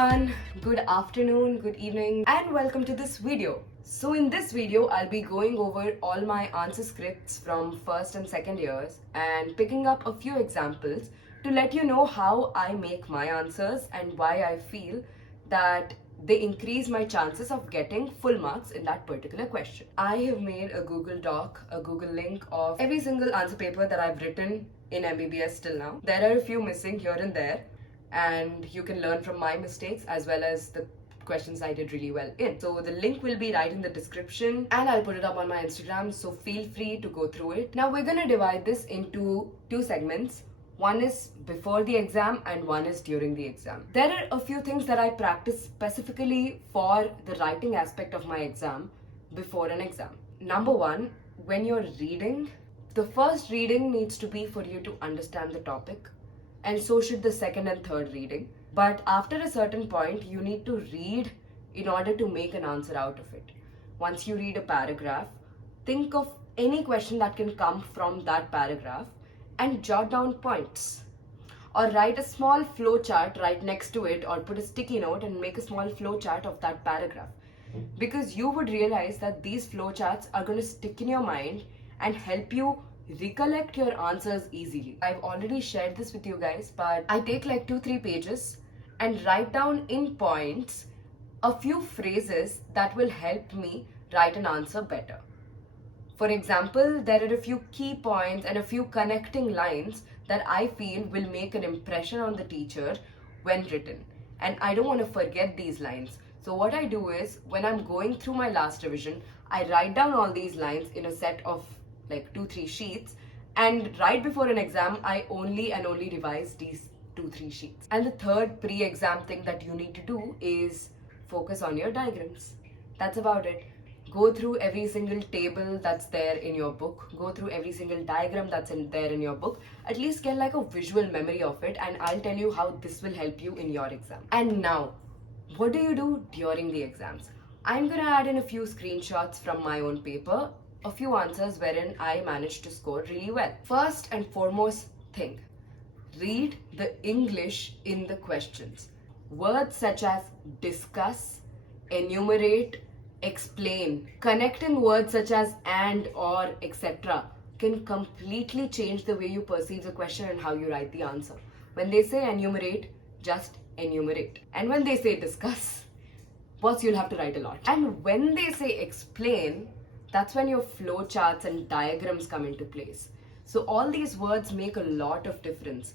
everyone, good afternoon, good evening, and welcome to this video. So in this video, I'll be going over all my answer scripts from first and second years and picking up a few examples to let you know how I make my answers and why I feel that they increase my chances of getting full marks in that particular question. I have made a Google Doc, a Google link of every single answer paper that I've written in MBBS till now. There are a few missing here and there, and you can learn from my mistakes as well as the questions I did really well in. So the link will be right in the description and I'll put it up on my Instagram, so feel free to go through it. Now we're gonna divide this into two segments. One is before the exam and one is during the exam. There are a few things that I practice specifically for the writing aspect of my exam before an exam. Number one, when you're reading, the first reading needs to be for you to understand the topic, and so should the second and third reading. But after a certain point, you need to read in order to make an answer out of it. Once you read a paragraph, think of any question that can come from that paragraph and jot down points. Or write a small flow chart right next to it, or put a sticky note and make a small flow chart of that paragraph. Because you would realize that these flow charts are going to stick in your mind and help you recollect your answers easily. I've already shared this with you guys, but I take like 2-3 pages and write down in points a few phrases that will help me write an answer better. For example, there are a few key points and a few connecting lines that I feel will make an impression on the teacher when written, and I don't want to forget these lines. So what I do is, when I'm going through my last revision, I write down all these lines in a set of like 2-3 sheets, and right before an exam I only revise these 2-3 sheets. And the third pre-exam thing that you need to do is focus on your diagrams. That's about it. Go through every single table that's there in your book, go through every single diagram that's there in your book. At least get like a visual memory of it, and I'll tell you how this will help you in your exam. And now, what do you do during the exams? I'm gonna add in a few screenshots from my own paper, a few answers wherein I managed to score really well. First and foremost thing, read the English in the questions. Words such as discuss, enumerate, explain, connecting words such as and, or, etc. can completely change the way you perceive the question and how you write the answer. When they say enumerate, just enumerate. And when they say discuss, boss, you'll have to write a lot. And when they say explain, that's when your flow charts and diagrams come into place. So all these words make a lot of difference.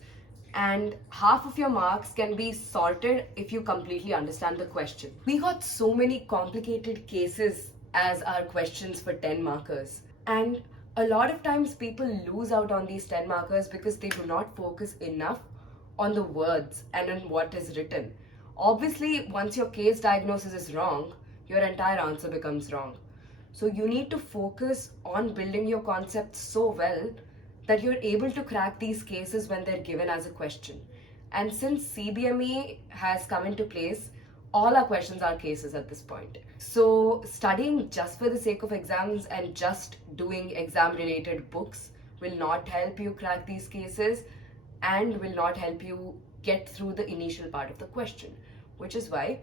And half of your marks can be sorted if you completely understand the question. We got so many complicated cases as our questions for 10 markers. And a lot of times people lose out on these 10 markers because they do not focus enough on the words and on what is written. Obviously, once your case diagnosis is wrong, your entire answer becomes wrong. So you need to focus on building your concepts so well that you're able to crack these cases when they're given as a question. And since CBME has come into place, all our questions are cases at this point. So studying just for the sake of exams and just doing exam related books will not help you crack these cases and will not help you get through the initial part of the question, which is why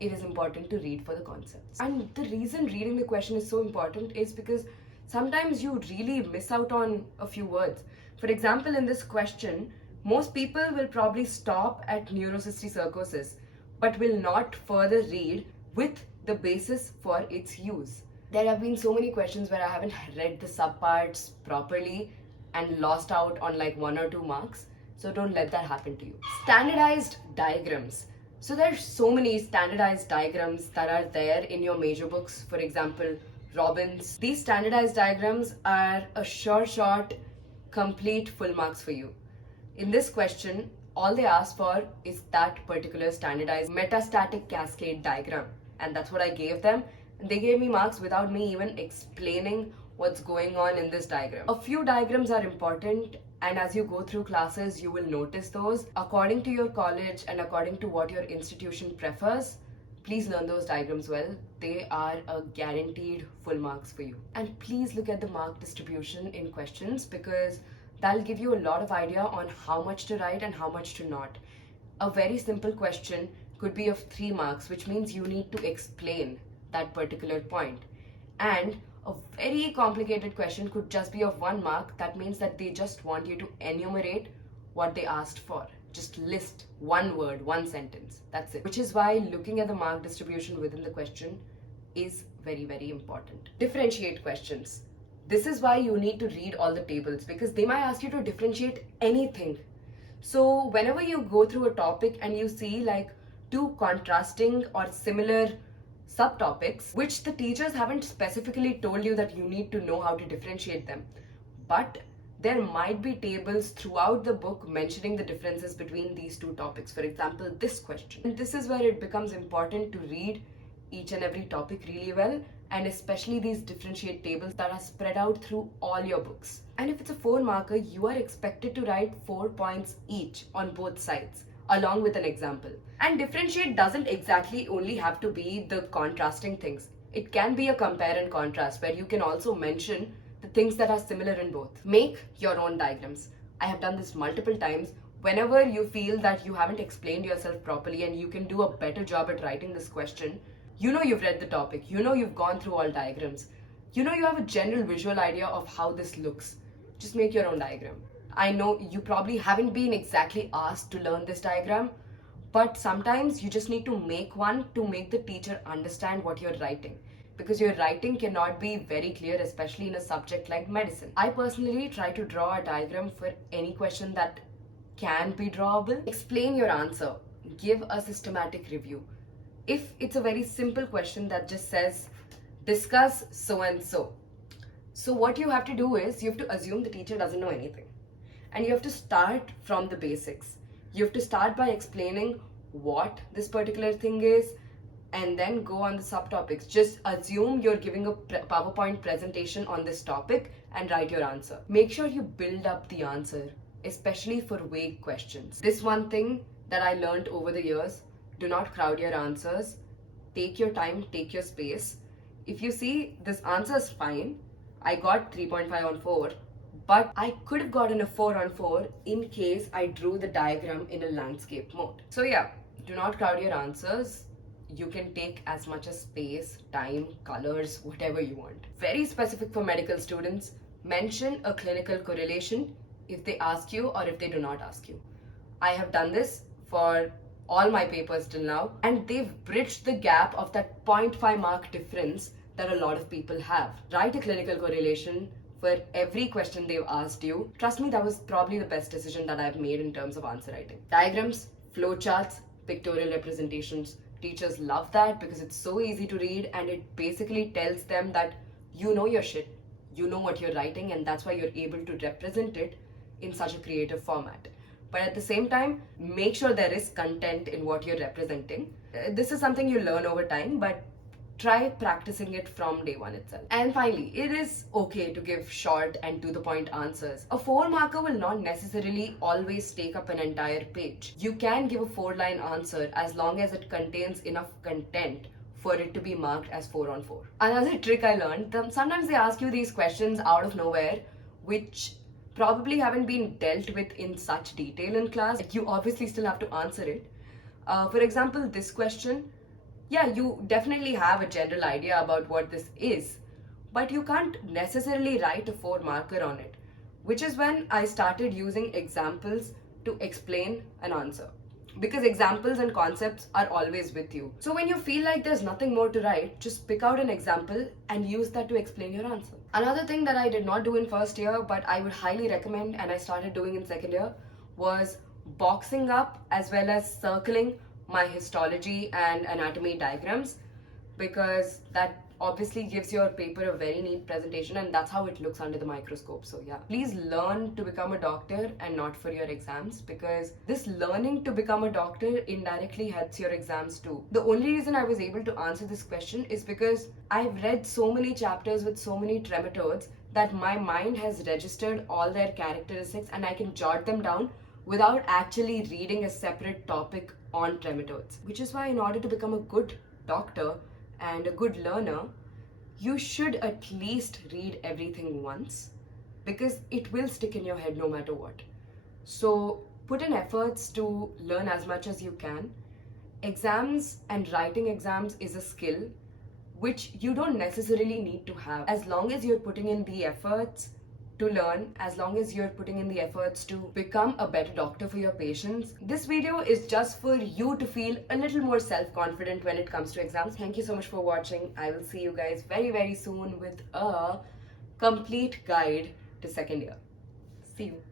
it is important to read for the concepts. And the reason reading the question is so important is because sometimes you really miss out on a few words. For example, in this question, most people will probably stop at neurocysticercosis, but will not further read with the basis for its use. There have been so many questions where I haven't read the subparts properly and lost out on like 1 or 2 marks. So don't let that happen to you. Standardized diagrams. So there's so many standardized diagrams that are there in your major books. For example, Robbins. These standardized diagrams are a sure shot, complete full marks for you. In this question, all they asked for is that particular standardized metastatic cascade diagram. And that's what I gave them. And they gave me marks without me even explaining what's going on in this diagram. A few diagrams are important, and as you go through classes, you will notice those. According to your college and according to what your institution prefers, please learn those diagrams well. They are a guaranteed full marks for you. And please look at the mark distribution in questions, because that'll give you a lot of idea on how much to write and how much to not. A very simple question could be of 3 marks, which means you need to explain that particular point. And a very complicated question could just be of 1 mark. That means that they just want you to enumerate what they asked for. Just list 1 word, 1 sentence. That's it. Which is why looking at the mark distribution within the question is very, very important. Differentiate questions. This is why you need to read all the tables, because they might ask you to differentiate anything. So whenever you go through a topic and you see like 2 contrasting or similar subtopics, which the teachers haven't specifically told you that you need to know how to differentiate them, but there might be tables throughout the book mentioning the differences between these 2 topics. For example, this question. And this is where it becomes important to read each and every topic really well, and especially these differentiate tables that are spread out through all your books. And if it's a 4 marker, you are expected to write 4 points each on both sides, along with an example. And differentiate doesn't exactly only have to be the contrasting things. It can be a compare and contrast, where you can also mention the things that are similar in both. Make your own diagrams. I have done this multiple times. Whenever you feel that you haven't explained yourself properly and you can do a better job at writing this question, you know you've read the topic, you know you've gone through all diagrams, you know you have a general visual idea of how this looks. Just make your own diagram. I know you probably haven't been exactly asked to learn this diagram, but sometimes you just need to make one to make the teacher understand what you're writing, because your writing cannot be very clear, especially in a subject like medicine. I personally try to draw a diagram for any question that can be drawable. Explain your answer. Give a systematic review. If it's a very simple question that just says, discuss so and so. So what you have to do is, you have to assume the teacher doesn't know anything. And you have to start from the basics. You have to start by explaining what this particular thing is, and then go on the subtopics. Just assume you're giving a PowerPoint presentation on this topic and write your answer. Make sure you build up the answer, especially for vague questions. This one thing that I learned over the years: do not crowd your answers. Take your time, take your space. If you see this answer is fine, I got 3.5 on 4, but I could have gotten a 4 on 4 in case I drew the diagram in a landscape mode. So yeah, do not crowd your answers. You can take as much as space, time, colors, whatever you want. Very specific for medical students, mention a clinical correlation if they ask you or if they do not ask you. I have done this for all my papers till now, and they've bridged the gap of that 0.5 mark difference that a lot of people have. Write a clinical correlation for every question they've asked you. Trust me, that was probably the best decision that I've made in terms of answer writing. Diagrams, flowcharts, pictorial representations. Teachers love that because it's so easy to read, and it basically tells them that you know your shit, you know what you're writing, and that's why you're able to represent it in such a creative format. But at the same time, make sure there is content in what you're representing. This is something you learn over time, but try practicing it from day one itself. And finally, it is okay to give short and to the point answers. A 4 marker will not necessarily always take up an entire page. You can give a 4-line answer as long as it contains enough content for it to be marked as 4 on 4. Another trick I learned, sometimes they ask you these questions out of nowhere, which probably haven't been dealt with in such detail in class. You obviously still have to answer it. For example, this question, yeah, you definitely have a general idea about what this is, but you can't necessarily write a 4 marker on it, which is when I started using examples to explain an answer. Because examples and concepts are always with you. So when you feel like there's nothing more to write, just pick out an example and use that to explain your answer. Another thing that I did not do in first year, but I would highly recommend and I started doing in second year, was boxing up as well as circling my histology and anatomy diagrams, because that obviously gives your paper a very neat presentation, and that's how it looks under the microscope. So yeah, please learn to become a doctor and not for your exams, because this learning to become a doctor indirectly helps your exams too. The only reason I was able to answer this question is because I've read so many chapters with so many trematodes that my mind has registered all their characteristics and I can jot them down without actually reading a separate topic on trematodes. Which is why in order to become a good doctor and a good learner, you should at least read everything once, because it will stick in your head no matter what. So put in efforts to learn as much as you can, Exams and writing exams is a skill which you don't necessarily need to have. As long as you're putting in the efforts to learn, as long as you're putting in the efforts to become a better doctor for your patients, this video is just for you to feel a little more self-confident when it comes to exams. Thank you so much for watching. I will see you guys very, very soon with a complete guide to second year. See you.